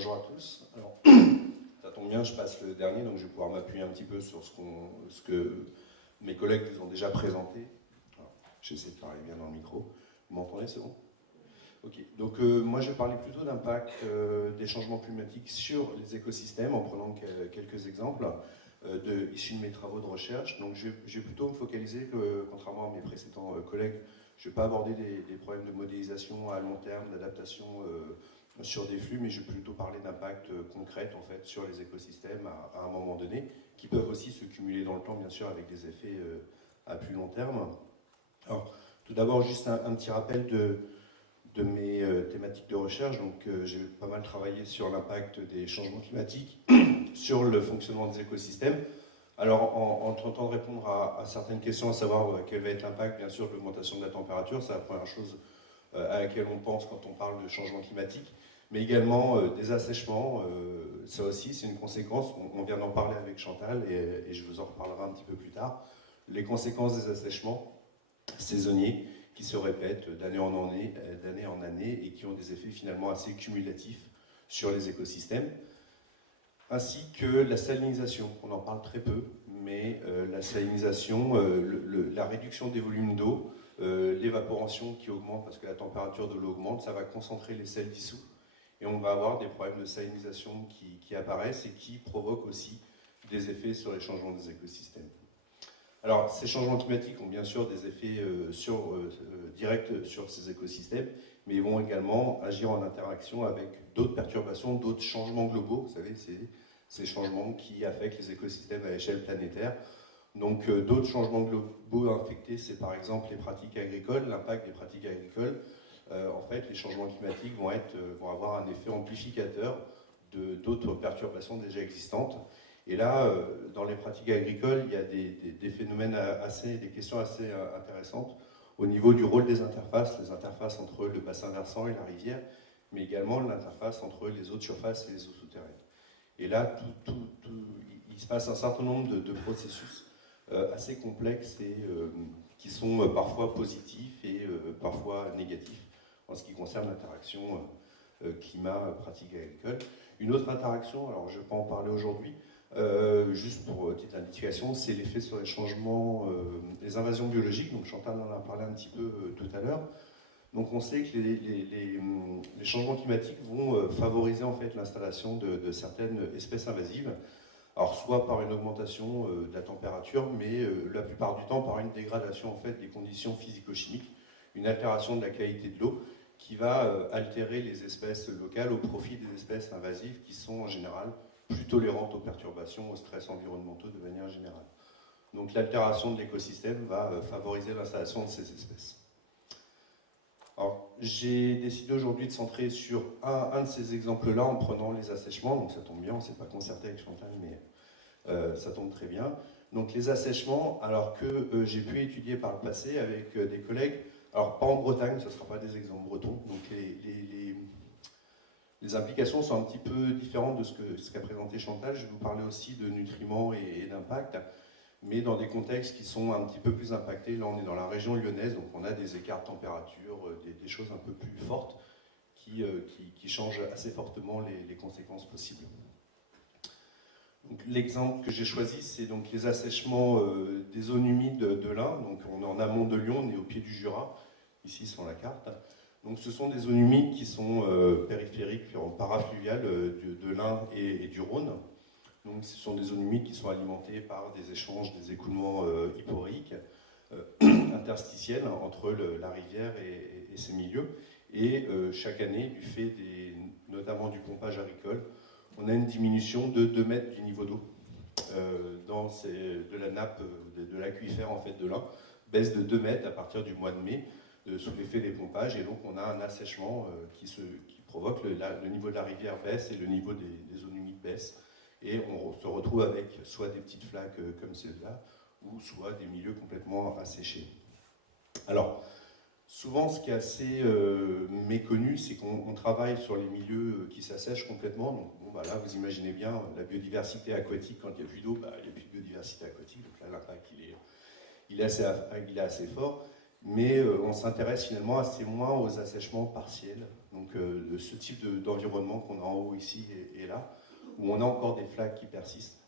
bonjour à tous. Alors, ça tombe bien, je passe le dernier, donc je vais pouvoir m'appuyer un petit peu sur ce que mes collègues vous ont déjà présenté. J'essaie de parler bien dans le micro. Vous m'entendez, c'est bon? Ok, donc moi je vais parler plutôt d'impact des changements climatiques sur les écosystèmes en prenant quelques exemples issus de mes travaux de recherche. Donc je vais plutôt me focaliser, contrairement à mes précédents collègues, je ne vais pas aborder des problèmes de modélisation à long terme, d'adaptation sur des flux, mais je vais plutôt parler d'impact concret en fait, sur les écosystèmes à un moment donné, qui peuvent aussi se cumuler dans le temps, bien sûr, avec des effets à plus long terme. Alors, tout d'abord, juste un petit rappel de mes thématiques de recherche. Donc, j'ai pas mal travaillé sur l'impact des changements climatiques sur le fonctionnement des écosystèmes. Alors, en tentant de répondre à certaines questions, à savoir quel va être l'impact, bien sûr, de l'augmentation de la température, c'est la première chose à laquelle on pense quand on parle de changement climatique, mais également des assèchements. Ça aussi, c'est une conséquence. On vient d'en parler avec Chantal et je vous en reparlerai un petit peu plus tard. Les conséquences des assèchements saisonniers qui se répètent d'année en année et qui ont des effets finalement assez cumulatifs sur les écosystèmes, ainsi que la salinisation. On en parle très peu, mais la salinisation, la réduction des volumes d'eau, l'évaporation qui augmente parce que la température de l'eau augmente, ça va concentrer les sels dissous et on va avoir des problèmes de salinisation qui apparaissent et qui provoquent aussi des effets sur les changements des écosystèmes. Alors, ces changements climatiques ont bien sûr des effets directs sur ces écosystèmes, mais ils vont également agir en interaction avec d'autres perturbations, d'autres changements globaux. Vous savez, c'est ces changements qui affectent les écosystèmes à l'échelle planétaire. Donc, d'autres changements globaux affectés, c'est par exemple les pratiques agricoles, l'impact des pratiques agricoles. En fait, les changements climatiques vont avoir un effet amplificateur d'autres perturbations déjà existantes. Et là, dans les pratiques agricoles, il y a des phénomènes des questions assez intéressantes au niveau du rôle des interfaces, les interfaces entre le bassin versant et la rivière, mais également l'interface entre les eaux de surface et les eaux souterraines. Et là, il se passe un certain nombre de processus assez complexes et qui sont parfois positifs et parfois négatifs en ce qui concerne l'interaction climat-pratique agricole. Une autre interaction, alors je ne vais pas en parler aujourd'hui, juste pour petite indication, c'est l'effet sur les changements, les invasions biologiques. Donc Chantal en a parlé un petit peu tout à l'heure. Donc on sait que les changements climatiques vont favoriser en fait l'installation de certaines espèces invasives. Alors soit par une augmentation de la température, mais la plupart du temps par une dégradation en fait des conditions physico-chimiques, une altération de la qualité de l'eau qui va altérer les espèces locales au profit des espèces invasives qui sont en général plus tolérantes aux perturbations, aux stress environnementaux de manière générale. Donc l'altération de l'écosystème va favoriser l'installation de ces espèces. Alors, j'ai décidé aujourd'hui de centrer sur un de ces exemples-là en prenant les assèchements, donc ça tombe bien, on ne s'est pas concerté avec Chantal, mais ça tombe très bien. Donc les assèchements, alors que j'ai pu étudier par le passé avec des collègues, alors pas en Bretagne, ce ne sera pas des exemples bretons, donc les implications sont un petit peu différentes de ce qu'a présenté Chantal. Je vais vous parler aussi de nutriments et d'impact, mais dans des contextes qui sont un petit peu plus impactés. Là, on est dans la région lyonnaise, donc on a des écarts de température, des choses un peu plus fortes qui changent assez fortement les conséquences possibles. L'exemple que j'ai choisi, c'est donc les assèchements des zones humides de l'Ain. Donc on est en amont de Lyon, on est au pied du Jura, ici sur la carte. Donc ce sont des zones humides qui sont périphériques, parafluviales de l'Ain et du Rhône. Donc ce sont des zones humides qui sont alimentées par des échanges, des écoulements hyporheiques interstitiels entre la rivière et ces milieux. Et chaque année, du fait notamment du pompage agricole, on a une diminution de 2 mètres du niveau d'eau de la nappe, de l'aquifère en fait, de l'Ain, baisse de 2 mètres à partir du mois de mai sous l'effet des pompages, et donc on a un assèchement qui provoque le niveau de la rivière baisse et le niveau des zones humides baisse. Et on se retrouve avec soit des petites flaques comme celle-là, ou soit des milieux complètement asséchés. Alors, souvent, ce qui est assez méconnu, c'est qu'on travaille sur les milieux qui s'assèchent complètement. Donc, bon, bah là, vous imaginez bien la biodiversité aquatique, quand il n'y a plus d'eau, bah, il n'y a plus de biodiversité aquatique. Donc là, l'impact, il est assez fort. mais on s'intéresse finalement assez moins aux assèchements partiels, donc de ce type d'environnement qu'on a en haut ici et là, où on a encore des flaques qui persistent,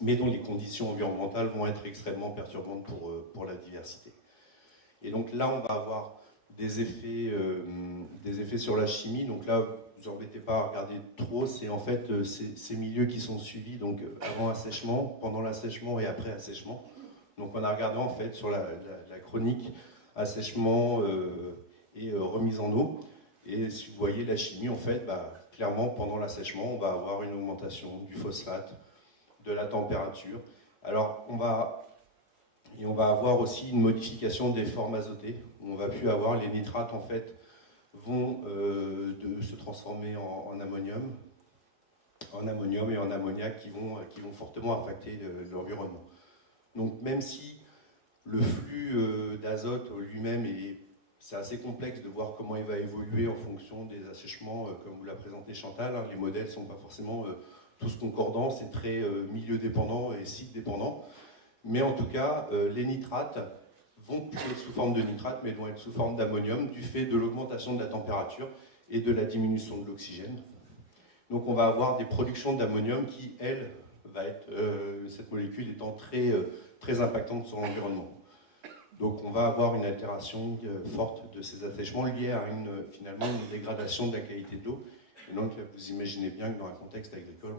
mais dont les conditions environnementales vont être extrêmement perturbantes pour la diversité. Et donc là, on va avoir des effets sur la chimie. Donc là, vous embêtez pas à regarder trop, c'est en fait ces milieux qui sont suivis, donc avant assèchement, pendant l'assèchement et après assèchement. Donc on a regardé en fait sur la chronique assèchement et remise en eau. Et si vous voyez la chimie, en fait, clairement pendant l'assèchement, on va avoir une augmentation du phosphate, de la température. Alors on va avoir aussi une modification des formes azotées. On va plus avoir les nitrates en fait vont se transformer en ammonium et en ammoniac qui vont fortement affecter l'environnement. Donc même si le flux d'azote lui-même c'est assez complexe de voir comment il va évoluer en fonction des assèchements, comme vous l'a présenté Chantal, hein, les modèles ne sont pas forcément tous concordants, c'est très milieu dépendant et site dépendant. Mais en tout cas, les nitrates vont plus être sous forme de nitrate, mais vont être sous forme d'ammonium du fait de l'augmentation de la température et de la diminution de l'oxygène. Donc on va avoir des productions d'ammonium qui, elle, va être, cette molécule étant très impactante sur l'environnement. Donc on va avoir une altération forte de ces assèchements liée à finalement une dégradation de la qualité de l'eau. Et donc vous imaginez bien que dans un contexte agricole,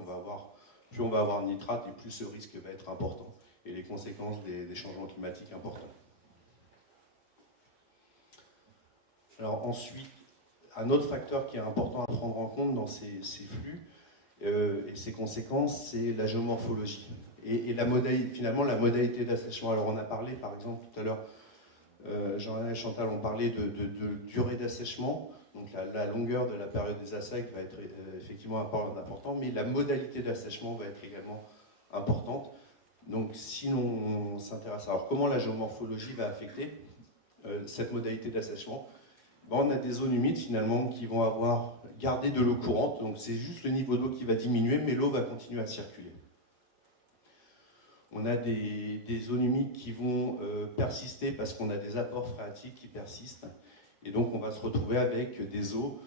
plus on va avoir de nitrate et plus ce risque va être important et les conséquences des changements climatiques importants. Alors ensuite, un autre facteur qui est important à prendre en compte dans ces flux et ses conséquences, c'est la géomorphologie et finalement la modalité d'assèchement. Alors on a parlé par exemple tout à l'heure, Jean-Alain et Chantal ont parlé de durée d'assèchement, donc la longueur de la période des assecs va être effectivement important, mais la modalité d'assèchement va être également importante. Donc si on s'intéresse à comment la géomorphologie va affecter cette modalité d'assèchement, on a des zones humides finalement qui vont avoir gardé de l'eau courante, donc c'est juste le niveau d'eau qui va diminuer, mais l'eau va continuer à circuler. On a des zones humides qui vont persister parce qu'on a des apports phréatiques qui persistent, et donc on va se retrouver avec des eaux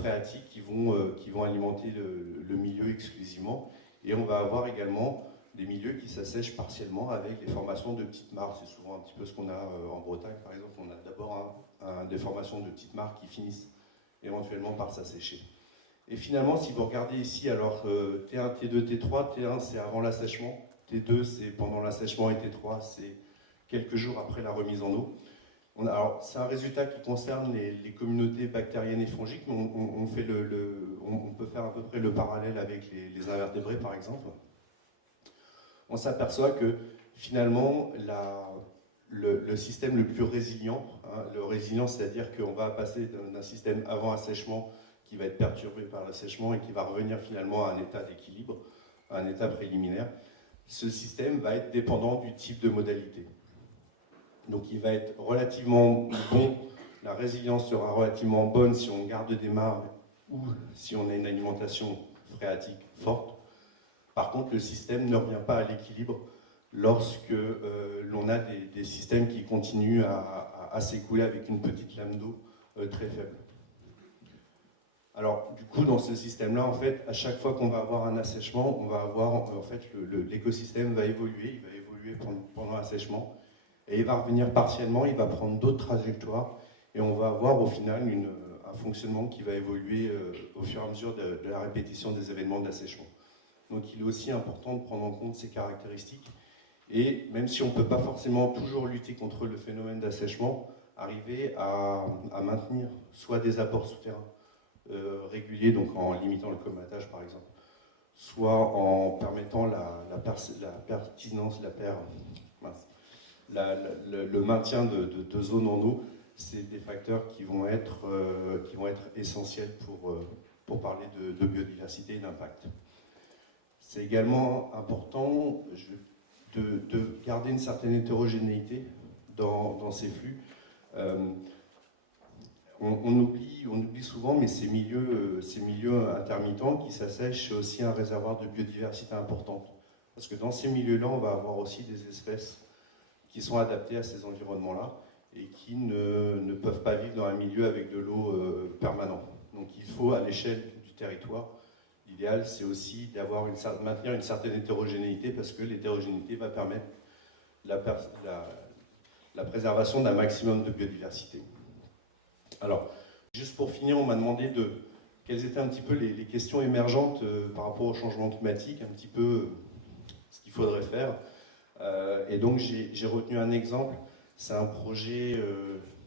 phréatiques qui vont alimenter le milieu exclusivement, et on va avoir également des milieux qui s'assèchent partiellement avec les formations de petites mares. C'est souvent un petit peu ce qu'on a en Bretagne, par exemple. On a d'abord des formations de petites mares qui finissent éventuellement par s'assécher. Et finalement, si vous regardez ici, alors T1, T2, T3, T1 c'est avant l'assèchement, T2 c'est pendant l'assèchement et T3 c'est quelques jours après la remise en eau. Alors c'est un résultat qui concerne les communautés bactériennes et fongiques, mais on peut faire à peu près le parallèle avec les invertébrés par exemple. On s'aperçoit que finalement le système le plus résilient, hein, le résilient c'est-à-dire qu'on va passer d'un système avant assèchement qui va être perturbé par l'assèchement et qui va revenir finalement à un état d'équilibre, à un état préliminaire. Ce système va être dépendant du type de modalité. Donc il va être relativement bon, la résilience sera relativement bonne si on garde des mares ou si on a une alimentation phréatique forte. Par contre, le système ne revient pas à l'équilibre lorsque l'on a des systèmes qui continuent à s'écouler avec une petite lame d'eau très faible. Alors, du coup, dans ce système-là, en fait, à chaque fois qu'on va avoir un assèchement, on va avoir, en fait, l'écosystème va évoluer, il va évoluer pendant l'assèchement, et il va revenir partiellement, il va prendre d'autres trajectoires, et on va avoir au final un fonctionnement qui va évoluer au fur et à mesure de la répétition des événements d'assèchement. Donc il est aussi important de prendre en compte ces caractéristiques. Et même si on ne peut pas forcément toujours lutter contre le phénomène d'assèchement, arriver à maintenir soit des apports souterrains réguliers, donc en limitant le colmatage par exemple, soit en permettant la pertinence, le maintien de zones en eau, c'est des facteurs qui vont être essentiels pour parler de biodiversité et d'impact. C'est également important de garder une certaine hétérogénéité dans ces flux. On oublie souvent, mais ces milieux intermittents qui s'assèchent, c'est aussi un réservoir de biodiversité importante. Parce que dans ces milieux-là, on va avoir aussi des espèces qui sont adaptées à ces environnements-là. et qui ne peuvent pas vivre dans un milieu avec de l'eau permanent. Donc il faut, à l'échelle du territoire, l'idéal c'est aussi maintenir une certaine hétérogénéité, parce que l'hétérogénéité va permettre la préservation d'un maximum de biodiversité. Alors, juste pour finir, on m'a demandé quelles étaient un petit peu les questions émergentes par rapport au changement climatique, un petit peu ce qu'il faudrait faire. Et donc j'ai retenu un exemple, c'est un projet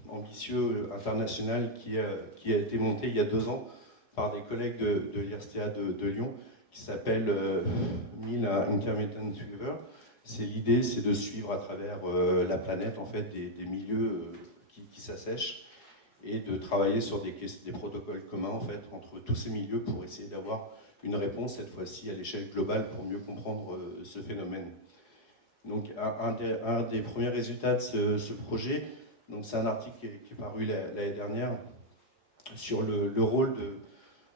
ambitieux international qui a été monté il y a 2 ans par des collègues de l'IRSTEA de Lyon, qui s'appelle Mille Intermittent River. L'idée, c'est de suivre à travers la planète en fait, des milieux qui s'assèchent, et de travailler sur des protocoles communs en fait, entre tous ces milieux pour essayer d'avoir une réponse, cette fois-ci à l'échelle globale, pour mieux comprendre ce phénomène. Donc un des premiers résultats de ce projet, c'est un article qui est paru l'année dernière sur le rôle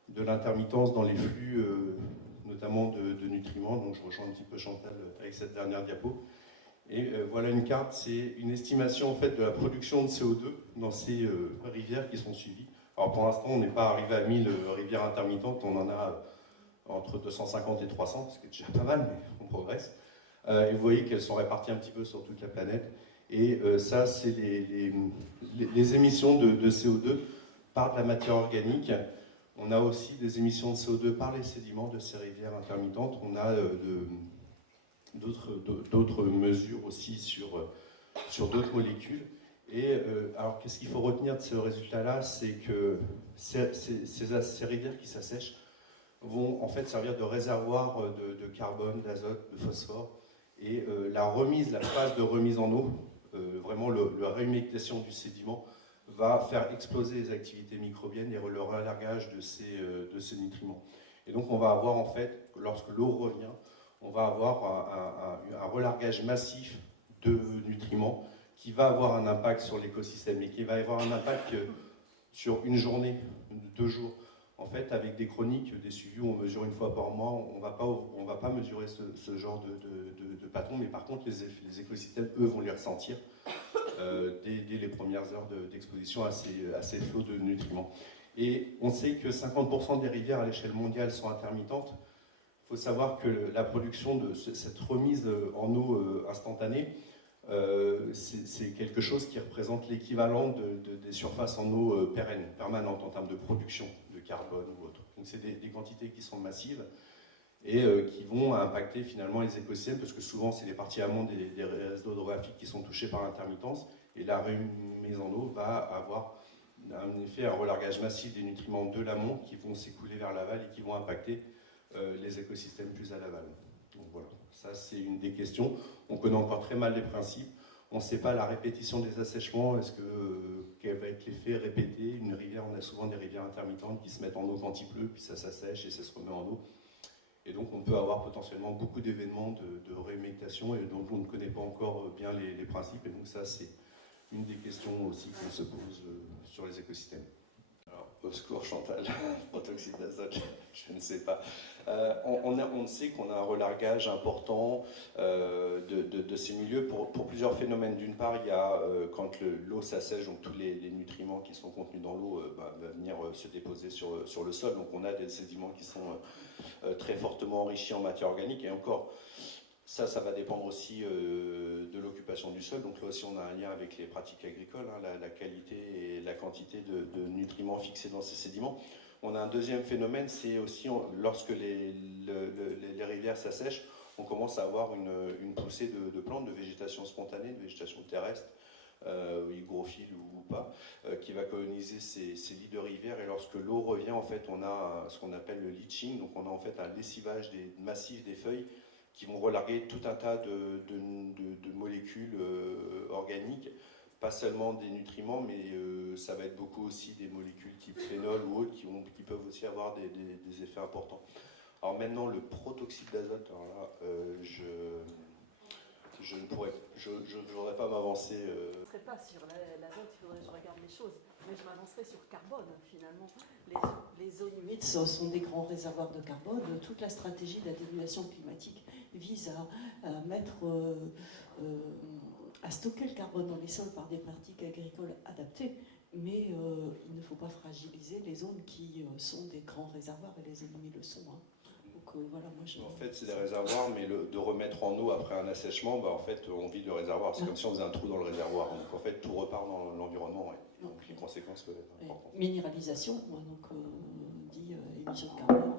de l'intermittence dans les flux, notamment de nutriments. Donc je rejoins un petit peu Chantal avec cette dernière diapo. Et voilà une carte, c'est une estimation en fait, de la production de CO2 dans ces rivières qui sont suivies. Alors pour l'instant, on n'est pas arrivé à 1000 rivières intermittentes, on en a entre 250 et 300, ce qui est déjà pas mal, mais on progresse. Et vous voyez qu'elles sont réparties un petit peu sur toute la planète. Et ça, c'est les émissions de CO2 par de la matière organique. On a aussi des émissions de CO2 par les sédiments de ces rivières intermittentes. On a d'autres mesures aussi sur d'autres molécules. Et alors, qu'est-ce qu'il faut retenir de ce résultat-là? C'est que ces rivières qui s'assèchent vont en fait servir de réservoir de carbone, d'azote, de phosphore. Et la phase de remise en eau, vraiment la réhumectation du sédiment, va faire exploser les activités microbiennes et le relargage de ces nutriments. Et donc on va avoir en fait, lorsque l'eau revient, on va avoir un relargage massif de nutriments qui va avoir un impact sur l'écosystème et qui va avoir un impact sur une journée, 2 jours. En fait, avec des chroniques, des suivis où on mesure 1 fois par mois, on ne va pas mesurer ce genre de patron, mais par contre, les écosystèmes, eux, vont les ressentir dès les premières heures d'exposition à ces flots de nutriments. Et on sait que 50% des rivières à l'échelle mondiale sont intermittentes. Il faut savoir que la production de cette remise en eau instantanée, c'est quelque chose qui représente l'équivalent des surfaces en eau permanentes en termes de production de carbone ou autre. Donc c'est des quantités qui sont massives et qui vont impacter finalement les écosystèmes, parce que souvent c'est les parties amont des réseaux hydrographiques qui sont touchés par l'intermittence, et la remise en eau va avoir en effet un relargage massif des nutriments de l'amont qui vont s'écouler vers l'aval et qui vont impacter les écosystèmes plus à l'aval. Donc voilà, ça c'est une des questions. On connaît encore très mal les principes. On ne sait pas la répétition des assèchements. Quel va être l'effet répété? Une rivière, on a souvent des rivières intermittentes qui se mettent en eau quand il pleut, puis ça s'assèche et ça se remet en eau. Et donc on peut avoir potentiellement beaucoup d'événements de réhumectation et dont on ne connaît pas encore bien les principes. Et donc ça, c'est une des questions aussi qu'on se pose sur les écosystèmes. Alors, au secours Chantal, protoxyde d'azote, je ne sais pas. On sait qu'on a un relargage important de ces milieux pour plusieurs phénomènes. D'une part, il y a quand l'eau s'assèche, donc tous les nutriments qui sont contenus dans l'eau vont venir se déposer sur le sol. Donc on a des sédiments qui sont très fortement enrichis en matière organique. Et encore, ça va dépendre aussi de l'occupation du sol. Donc là aussi, on a un lien avec les pratiques agricoles, hein, la qualité et la quantité de nutriments fixés dans ces sédiments. On a un deuxième phénomène, c'est aussi lorsque les rivières s'assèchent, on commence à avoir une poussée de plantes, de végétation spontanée, de végétation terrestre, hygrophile ou pas, qui va coloniser ces lits de rivières. Et lorsque l'eau revient, en fait, on a ce qu'on appelle le leaching. Donc on a en fait un lessivage massif des feuilles qui vont relarguer tout un tas de molécules organiques, pas seulement des nutriments, mais ça va être beaucoup aussi des molécules type phénol ou autres qui peuvent aussi avoir des effets importants. Alors maintenant, le protoxyde d'azote, alors là, je ne voudrais pas m'avancer. Je ne serais pas sur l'azote, il faudrait que je regarde les choses, mais je m'avancerai sur carbone finalement. Les zones humides sont des grands réservoirs de carbone. Toute la stratégie d'atténuation climatique vise à mettre à stocker le carbone dans les sols par des pratiques agricoles adaptées, mais il ne faut pas fragiliser les zones qui sont des grands réservoirs, et les zones humides le sont. Hein. Donc voilà, moi je... En fait, c'est des réservoirs, mais de remettre en eau après un assèchement, bah, en fait, on vide le réservoir. C'est comme si on faisait un trou dans le réservoir. Donc en fait, tout repart dans l'environnement. Ouais. Donc les conséquences peuvent être importantes. Minéralisation, donc, dit émission de carbone